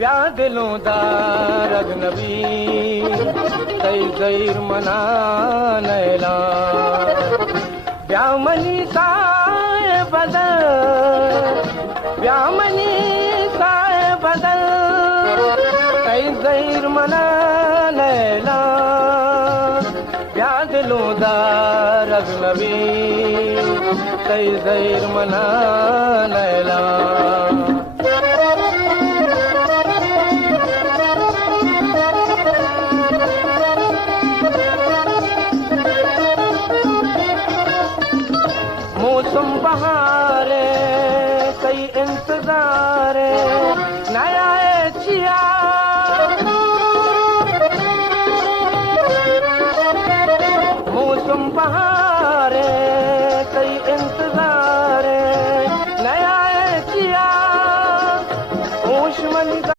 ब्याह दिलों दा अजनबी तई गैर मना नैला ब्याह मनी साए बदल ब्याह मनी साए बदल तई गैर मना नैला ब्याह दिलों दा अजनबी तई गैर मना नैला मौसम बहारे कई इंतजार